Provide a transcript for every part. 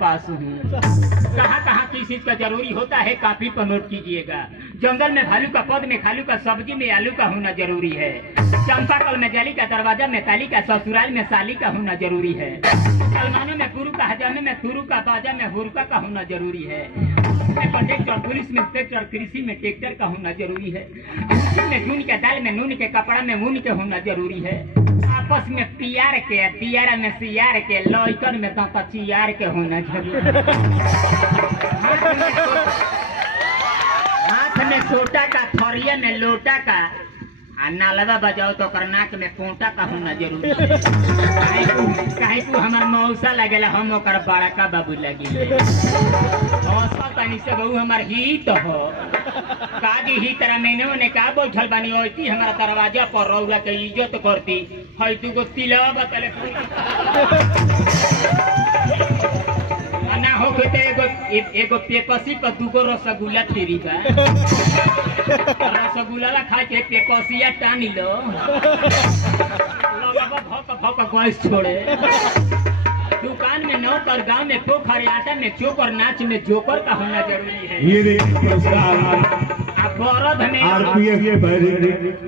पास हूँ। कहाँ कहाँ किस चीज का जरूरी होता है काफी पर नोट कीजिएगा। जंगल में भालू का, पौध में खालू का, सब्जी में आलू का होना जरूरी है। चंपाकल में जाली का, दरवाजा में ताली का, ससुराल में साली का होना जरूरी है। सलमानों में गुरु का, हजामे में थुरु का, बाजा में हुरका का होना जरूरी है। कंडक्टर, पुलिस में इंस्पेक्टर, कृषि में ट्रैक्टर का होना जरूरी है। में जून के, दाल में नून के, कपड़ा में ऊन के होना जरूरी है। आपस में पियार के, दियारा में सियार के, लौकन में दांत चियार के होना जरूरी है। हाथ में सोटा का, थरिया में लोटा का, आ नालवा बजाओ तो नाक में पोंटा का होना जरूरी है। काहे को हमार मौसा लगेला, हम ओकर बड़का बाबू लगी तनी से बहु हमार हित हो काजी ही तरह मैंने ने का बैठल बानी ओती हमारा दरवाजा पर रौला के इज्जत करती है। तू गो तिलवा बतले ना हो के एगो पेपसी पर दूगो रसगुल्ला फ्री बा। रसगुल्ला खा के पेपसिया टानी लो, भक भक गैस छोड़े। दुकान में नौकर, गांव में पोखर, आटा में चोकर, नाच में जोकर का होना जरूरी है। ये देखिए पुरस्कार आरपीएफ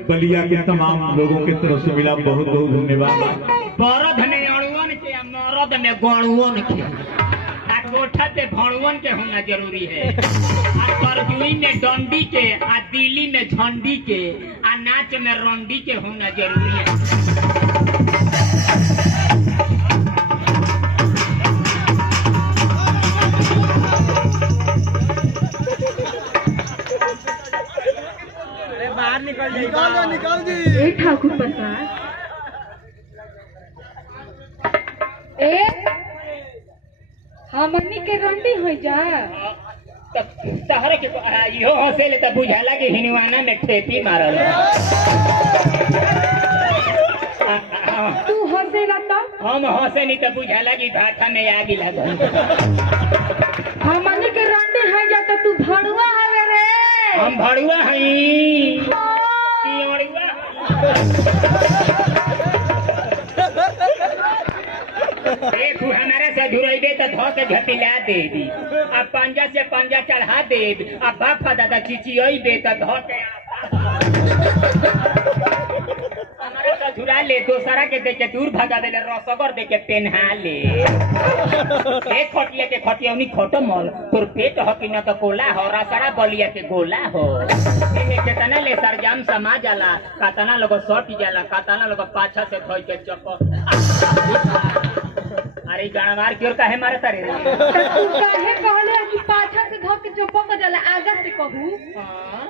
बलिया के तमाम लोगों की तरफ से मिला, बहुत बहुत धन्यवाद। बरद में अणुवन के, मरद में गणुवन के, कोठा पे भणुवन के होना जरूरी है। करजुई में डंडी के, आ दिल्ली में झंडी के, आ नाच में रंडी के होना जरूरी है। बाहर निकल जी ठाकुर प्रसाद हमनी के रंडी हो जा तहरे के इहो हंसे ले त बुझाला कि हिनवाना में ठेपी मारल। तू हंसेला तो हम हंसे नहीं तो बुझाला कि भाठा में आग लागल। हमनी के रंडी हो जा तो तू भड़ुआ हवे रे। हम भड़ुआ हई तू हमारा से झुरैबे तो धो के झपिला दे दी, अब पंजा से पंजा चढ़ा दे, अब बापा दादा चिचियबे तो धो के हमारा से झुरा ले, दोसरा के देके दूर भगावे ले, रसगर देके पेन्हा ले। एक खटिया के खटियौनी खोटो मल, तोर पेट हो कि न तो कोला हो, रसड़ा बलिया के गोला हो। केतना ले सरजाम समा जाला, कतना लोग सट जाला, कतना लोग पाछा से धोई के चप। अरे गणवार क्यों काहे मारे तारे रे? तू काहे कहले कि पाछा से धो के चपक जाला, आगा से कहू? हां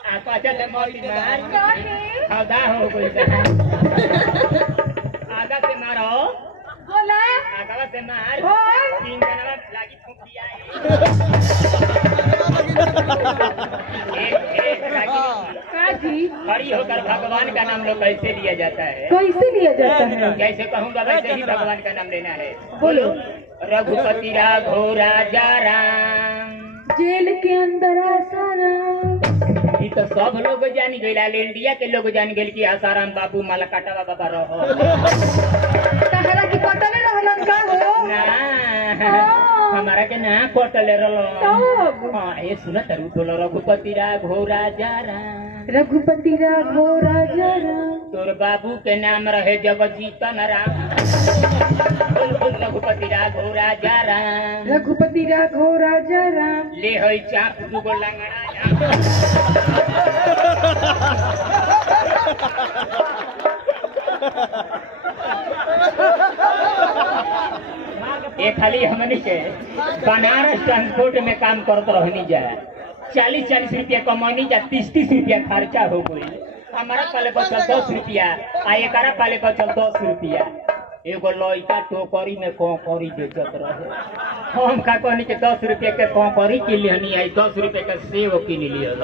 आ पाछा से मारी मार काहे? हौदा हो गई। आगा से मारो, बोला आगा से मार, ओए तीन गणवा लागी फूक दिया एक लागी। काजी खड़ी होकर भगवान का नाम लो कैसे लिया जाता है? कैसे लिया जाता है? जैसे कहूँगा वैसे ही भगवान का नाम लेना है। बोलो। रघुपति राघव राजा राम, जेल के अंदर आसाराम। ये तो सब लोग जान गए, इंडिया के लोग जान गए कि आसाराम बाबू मलकाटा बाबा रहो। तहरा की पटले रहलन का हो ना हमारा के ना कोटले रलो। तब हां ये सुना तरु बोलो रघुपति राघव राजा राम, रघुपति राघव राजा राम। तोर बाबू के नाम रहे जगजीतन राम। रघुपति राघव राजा राम, रघुपति राघव राजा राम। ले होई चाप दुगो लंगड़ा ये खाली हमनी के बनारस ट्रांसपोर्ट में काम करते रहनी जाए, 40-40 रुपया कमानी जा, 30-30 रुपया खर्चा हो गई। हमारा पाले बचल 10 रुपया, आ एकरा पाले बचल 10 रुपया। एगो लइका टोकरी में कोकरी बेचत रहे, हम का कहनी के 10 रुपया के कोकरी किन लिहनी, आई 10 रुपया के सेव किन लिहल।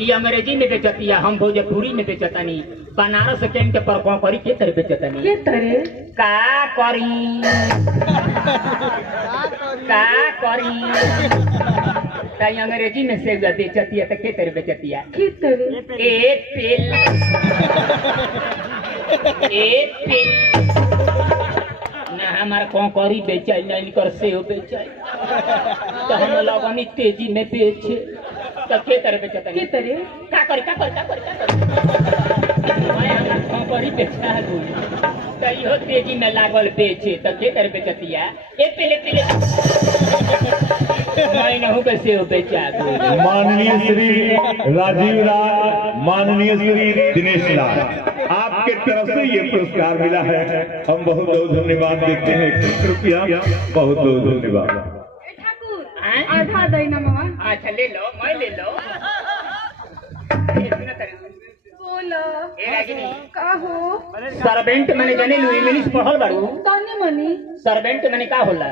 ये अंग्रेजी में बेचतिया, हम भोजपुरी में बेचतानी। बनारस के पर कोकरी के तरह बेचतानी। के तरह का करी का करी ताई अंग्रेजी में सेव बेचतिया तो के तरह बेचतिया? के तरह एक पेल हमारे कोंकरी बेचाई नहीं कर से हो बेचाई तो हम लगनी तेजी में बेचे तो के तरह बेचता के तरे का कर मैं हमारे कोंकरी बेचा है तो इहो तेजी में लागल बेचे तो के तरह बेचतिया ए पहले मैं नहीं कैसे हो बेचा माननीय श्री राजीव राय, माननीय श्री दिनेश राय, आपके तरफ से ये पुरस्कार मिला है। हम बहुत बहुत धन्यवाद देते हैं। कृपया बहुत बहुत धन्यवाद। ठाकुर आधा देना मामा। अच्छा ले लो, मैं ले लो। बोलो ए रागिनी का हो सर्वेंट मैंने जाने लू इंग्लिश पढ़ल बारू तनी मनी सर्वेंट मैंने का होला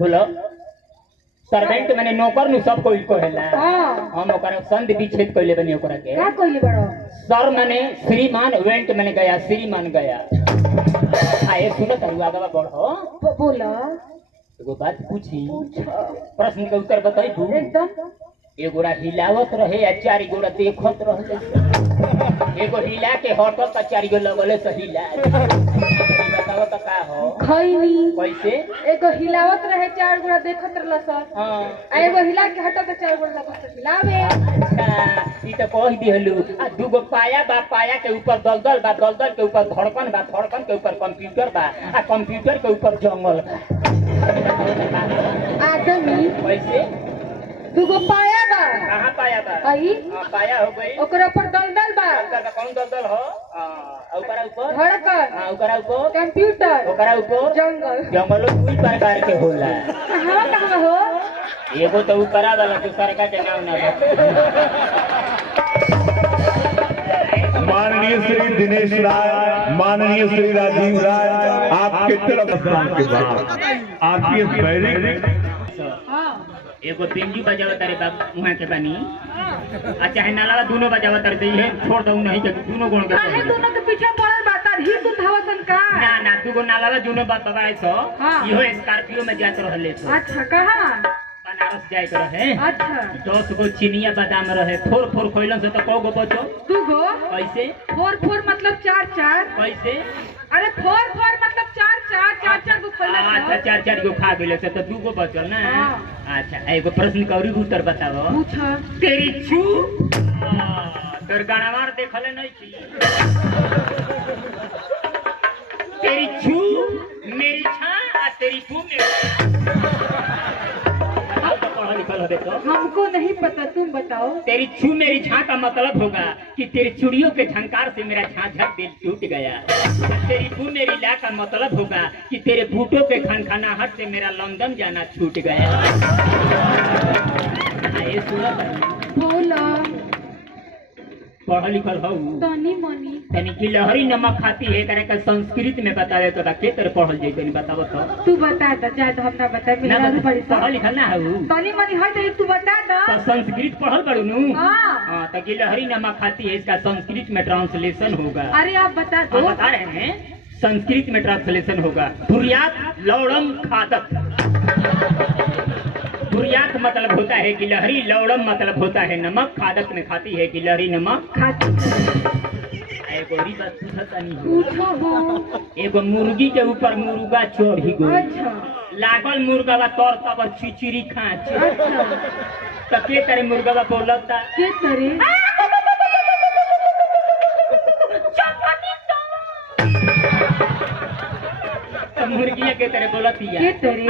बोलो सर्वेंट मैंने नौकर नु सब कोई कहेला हां हम ओकरा संध विच्छेद कइले बनी ओकरा के का कइले बड़ो सर मैंने श्रीमान वेंट मैंने गया श्रीमान गया आए सुनो तरू आगवा बढ़ो बोलो एगो बात पूछी प्रश्न के उत्तर बताई तू एकदम एगोरा हिलावत रहे या चार गोरा देखत रहे एगो हिला के हटल का चार गो लगले से हिला बताओ तो का हो खैनी कैसे एगो हिलावत रहे चार गोरा देखत रहला सर हां आ एगो हिला के हटत तो चार गोरा लगत हिलावे अच्छा ई तो कह दिहलू आ दूगो पाया बा पाया के ऊपर दलदल बा दलदल के ऊपर धड़कन बा धड़कन के ऊपर कंप्यूटर बा आ कंप्यूटर के ऊपर जंगल बा आदमी कैसे दुगो पाया बा कहां पाया बा आई हां पाया हो गई ओकरा ऊपर दलदल बा दलदल का कौन दलदल हो ओकरा ऊपर धड़कन हां ओकरा ऊपर कंप्यूटर ओकरा ऊपर जंगल जंगल दुई प्रकार के होला कहां हो एगो तो ऊपरा वाला दूसरा का के नाम ना माननीय श्री दिनेश राय, माननीय श्री राजीव राय, आपके तरफ के बाद आपकी बैरिक हां एगो पिंजू बजावत रे बाप वहां के बानी अच्छा है नाला दोनों बजावत रे ये छोड़ दऊ नहीं के दोनों गुण के काहे दोनों के पीछे पड़ल बाता ही तू धावसन का ना ना दुगो नाला दोनों बात बगाए सो हाँ। इहो स्कॉर्पियो में जात रहले सो अच्छा कहां बनारस जाए के रहे अच्छा 10 गो चिनिया बादाम रहे फोर फोर खोइलन से तो कौ गो बचो दुगो कैसे 4 मतलब 4 कैसे अरे 4 मतलब 4 गो खोला अच्छा 4 गो खा गेले से तो दू गो बचल ना हाँ। अच्छा एगो प्रश्न का और उत्तर बताओ पूछ तेरी छू तोर गानावार देखले नहीं छी तेरी छू मेरी छा आ तेरी छू मेरी हमको नहीं पता तुम बताओ तेरी छू मेरी छा का मतलब होगा कि तेरी चूड़ियों के झंकार से मेरा झांझक दिल टूट गया तेरी छू मेरी ला का मतलब होगा कि तेरे बूटों के खनखनाहट से मेरा लंदन जाना छूट गया आए बोला पढ़ल लिखल हो तनी मनी तनी गिलहरी नमक खाती है करे का संस्कृत में बतावे तो के तरह पढ़ल जाई तनी बताओ तो तू बता द जा तो हम ना बता ना मेरा बड़ी पढ़ल लिखल ना हो तनी मनी है तो तू बता द तो संस्कृत पढ़ल बड़ू नु हां हां तो गिलहरी नमक खाती है इसका संस्कृत में ट्रांसलेशन होगा अरे आप बता हम दो बता रहे हैं संस्कृत में ट्रांसलेशन होगा बुरियात लौड़म खादक बुरियात मतलब होता है गिलहरी लौड़म मतलब होता है नमक खादक में खाती है गिलहरी नमक खाती एगो री बात पूछता नहीं पूछो हो एगो मुर्गी के ऊपर मुर्गा चढ़ी गई अच्छा लागल मुर्गा तौर तब चिचिरी खाच अच्छा तो के तरह मुर्गा बोलता के तरे तो मुर्गिया के तरह बोलती के तरे